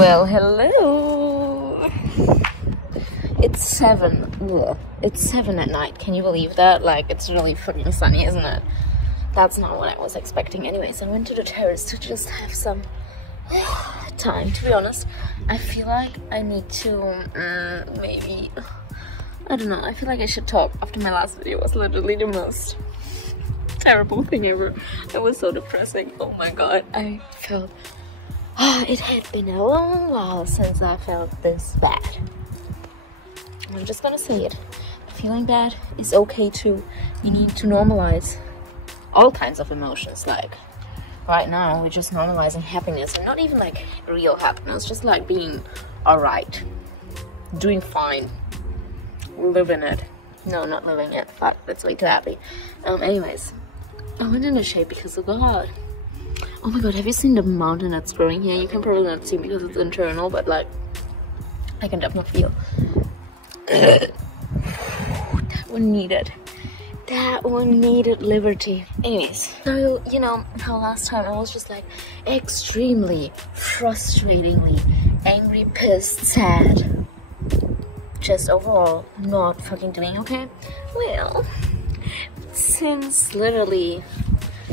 Well, hello. It's 7. Ugh. It's 7 at night. Can you believe that? Like, it's really freaking sunny, isn't it? That's not what I was expecting. Anyways, I went to the terrace to just have some time. To be honest, I feel like I need to maybe, I don't know, I feel like I should talk after my last video was literally the most terrible thing ever. It was so depressing. Oh my god, I felt it had been a long while since I felt this bad. I'm just gonna say it. Feeling bad is okay too. You need to normalize all kinds of emotions. Like right now we're just normalizing happiness, and not even like real happiness, just like being alright, doing fine, living it. No, not living it. Fuck, that's way too happy. Anyways, I went into shape because of God. Oh my god, have you seen the mountain that's growing here? You can probably not see because it's internal, but like I can definitely feel that one needed. That one needed liberty. Anyways, so you know how last time I was just like extremely, frustratingly angry, pissed, sad, just overall not fucking doing okay. Well, since literally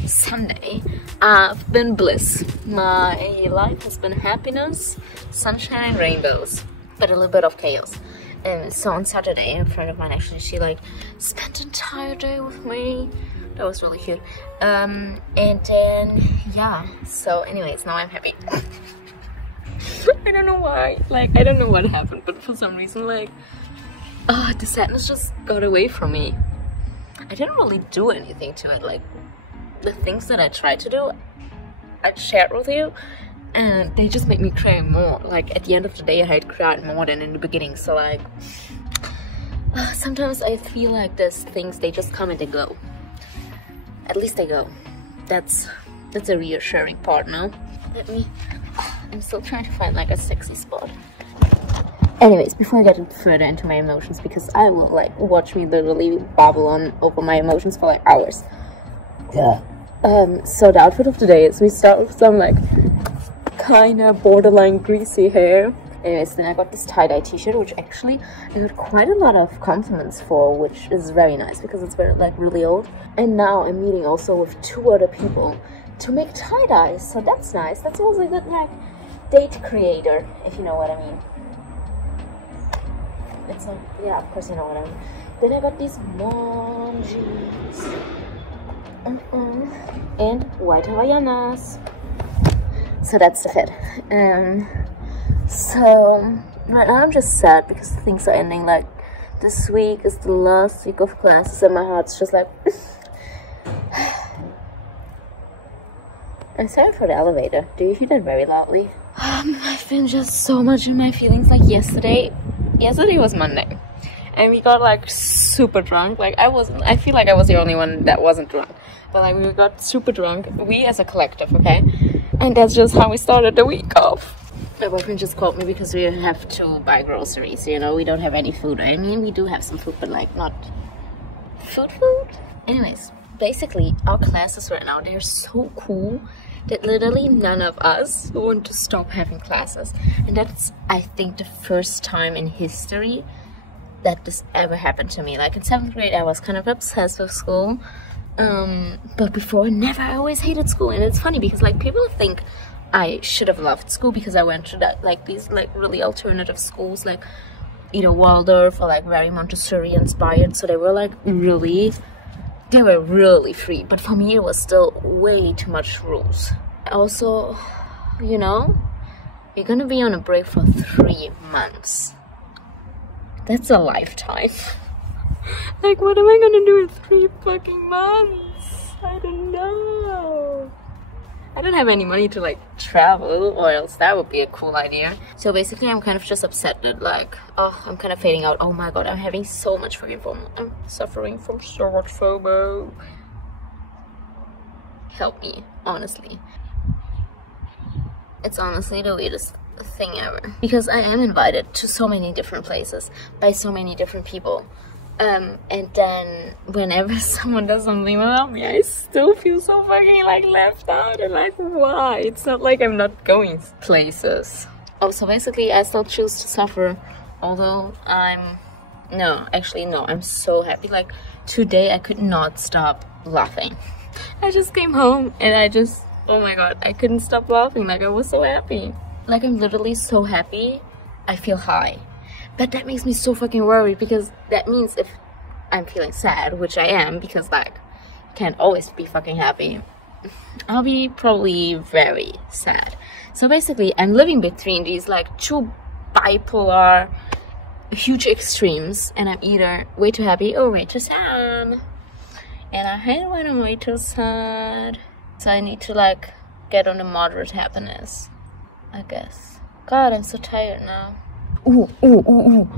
Sunday, I've been bliss. My life has been happiness, sunshine and rainbows, but a little bit of chaos. And so on Saturday, a friend of mine actually, she like spent the entire day with me. That was really cute. And then yeah, so anyways, now I'm happy. I don't know why, like I don't know what happened, but for some reason like the sadness just got away from me. I didn't really do anything to it. Like the things that I tried to do, I shared with you, and they just make me cry more. Like at the end of the day, I had cried more than in the beginning. So like sometimes I feel like these things, they just come and they go. At least they go. That's a reassuring part now. I'm still trying to find like a sexy spot. Anyways, before I get further into my emotions, because I will like watch me literally babble on over my emotions for like hours. Yeah. So the outfit of the day is we start with some like kind of borderline greasy hair. Anyways, then I got this tie-dye t-shirt, which actually I got quite a lot of compliments for, which is very nice because it's very like really old. And now I'm meeting also with 2 other people to make tie-dyes, so that's nice. That's also a good like date creator, if you know what I mean. It's like, yeah, of course you know what I mean. Then I got these mom jeans and white Havaianas. So that's the fit. So right now I'm just sad because things are ending. Like this week is the last week of classes and my heart's just like I'm sorry for the elevator. Do you hear that very loudly? I've been just so much in my feelings. Like yesterday was Monday and we got like super drunk. Like I feel like I was the only one that wasn't drunk, but like we got super drunk, we as a collective, okay? And that's just how we started the week off. My boyfriend just called me because we have to buy groceries, you know, we don't have any food. I mean, we do have some food, but like not food. Anyways, basically our classes right now, they're so cool that literally none of us want to stop having classes. And that's, I think, the first time in history that this ever happened to me. Like in 7th grade I was kind of obsessed with school, but before never. I always hated school. And it's funny because like people think I should have loved school because I went to that like these like really alternative schools, like either Waldorf or like very Montessori inspired, so they were really free. But for me it was still way too much rules. Also, you know, you're gonna be on a break for 3 months. That's a lifetime. Like what am I gonna do in 3 fucking months? I don't know. I don't have any money to like travel, or else that would be a cool idea. So basically I'm kind of just upset that like, oh, I'm kind of fading out. Oh my god, I'm having so much fucking FOMO. I'm suffering from so much FOMO. Help me, honestly. It's honestly the weirdest thing ever. Because I am invited to so many different places by so many different people. And then whenever someone does something without me, I still feel so fucking like left out and like, why? It's not like I'm not going places. Oh, so basically I still choose to suffer, although I'm so happy. Like today I could not stop laughing. I just came home and oh my god, I couldn't stop laughing. Like I was so happy. Like I'm literally so happy I feel high. But that makes me so fucking worried, because that means if I'm feeling sad, which I am, because like I can't always be fucking happy, I'll be probably very sad. So basically I'm living between these like two bipolar huge extremes, and I'm either way too happy or way too sad. And I hate when I'm way too sad, so I need to like get on a moderate happiness, I guess. God, I'm so tired now. Ooh.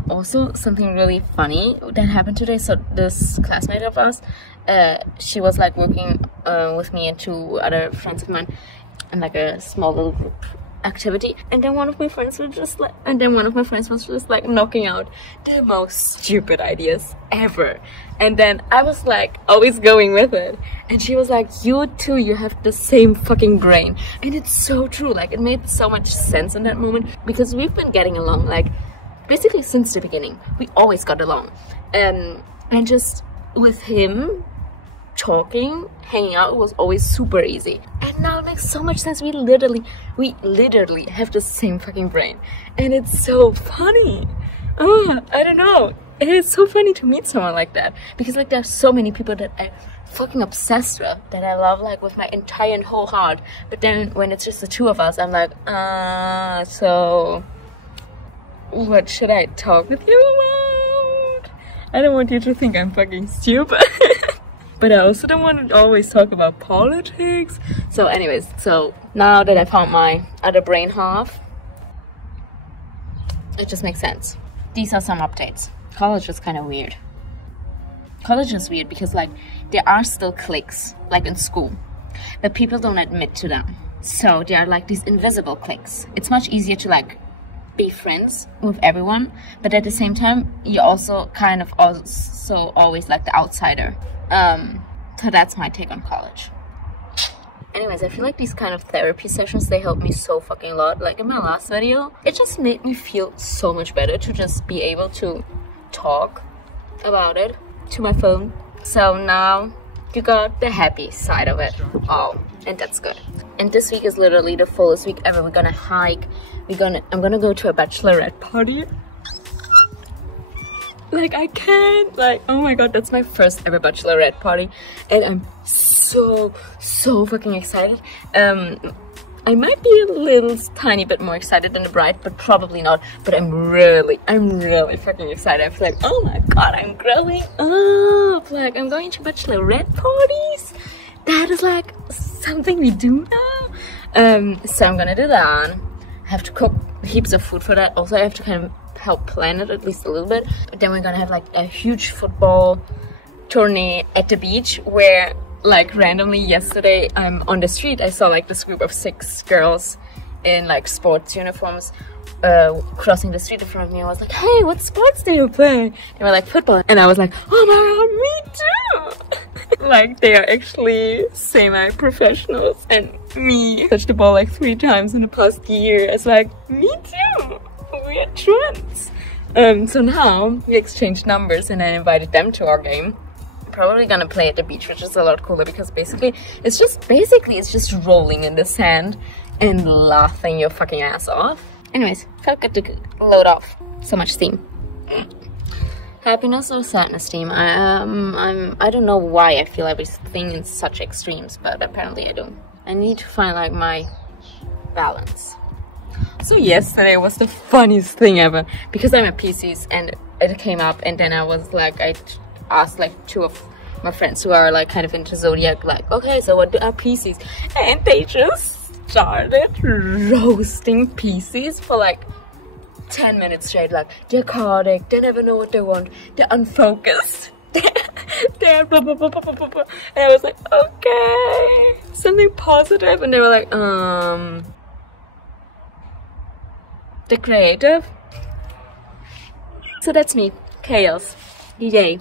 Also, something really funny that happened today. So this classmate of ours, she was like working with me and two other friends of mine in like a small little group activity, and then one of my friends was just like knocking out the most stupid ideas ever, and then I was like always going with it, and she was like, you two, you have the same fucking brain. And it's so true. Like it made so much sense in that moment, because we've been getting along like basically since the beginning. We always got along, and just with him talking, hanging out was always super easy. And now it makes so much sense. We literally have the same fucking brain, and it's so funny. I don't know, it's so funny to meet someone like that, because like there's so many people that I fucking obsessed with, that I love like with my entire and whole heart, but then when it's just the two of us, I'm like, so what should I talk with you about? I don't want you to think I'm fucking stupid. But I also don't want to always talk about politics. So anyways, so now that I found my other brain half, it just makes sense. These are some updates. College is kind of weird. College is weird because like there are still cliques like in school, but people don't admit to them. So they are like these invisible cliques. It's much easier to like be friends with everyone, but at the same time you're also kind of also always like the outsider. So that's my take on college. Anyways, I feel like these kind of therapy sessions, they help me so fucking a lot. Like in my last video, it just made me feel so much better to just be able to talk about it to my phone. So now you got the happy side of it all, and that's good. And this week is literally the fullest week ever. We're gonna hike, I'm gonna go to a bachelorette party. Like I can't, like, oh my god, that's my first ever bachelorette party, and I'm so fucking excited. I might be a little tiny bit more excited than the bride, but probably not. But I'm really fucking excited. I feel like, oh my god, I'm growing up. Like I'm going to bachelorette parties. That is like something we do now. So I'm gonna do that. I have to cook heaps of food for that. Also, I have to kind of help plan it at least a little bit. But then we're gonna have like a huge football tourney at the beach, where like randomly yesterday on the street I saw like this group of 6 girls in like sports uniforms crossing the street in front of me. I was like, hey, what sports do you play? They were like, football. And I was like, oh my god, me too. Like they are actually semi-professionals, and me touched the ball like 3 times in the past year. It's like, me too. We are twins. So now we exchanged numbers, and I invited them to our game. Probably gonna play at the beach, which is a lot cooler, because basically it's just rolling in the sand and laughing your fucking ass off. Anyways, felt good to load off so much steam. Happiness or sadness steam? I don't know why I feel everything in such extremes, but apparently I do. I need to find like my balance. So yesterday was the funniest thing ever, because I'm a Pisces, and it came up, and then I was like, I asked like 2 of my friends who are like kind of into zodiac, like, okay, so what are Pisces? And they just started roasting Pisces for like 10 minutes straight. Like, they're chaotic, they never know what they want, they're unfocused, they're blah blah blah blah blah blah. And I was like, okay, something positive. And they were like, the creative. So that's me, chaos, yay.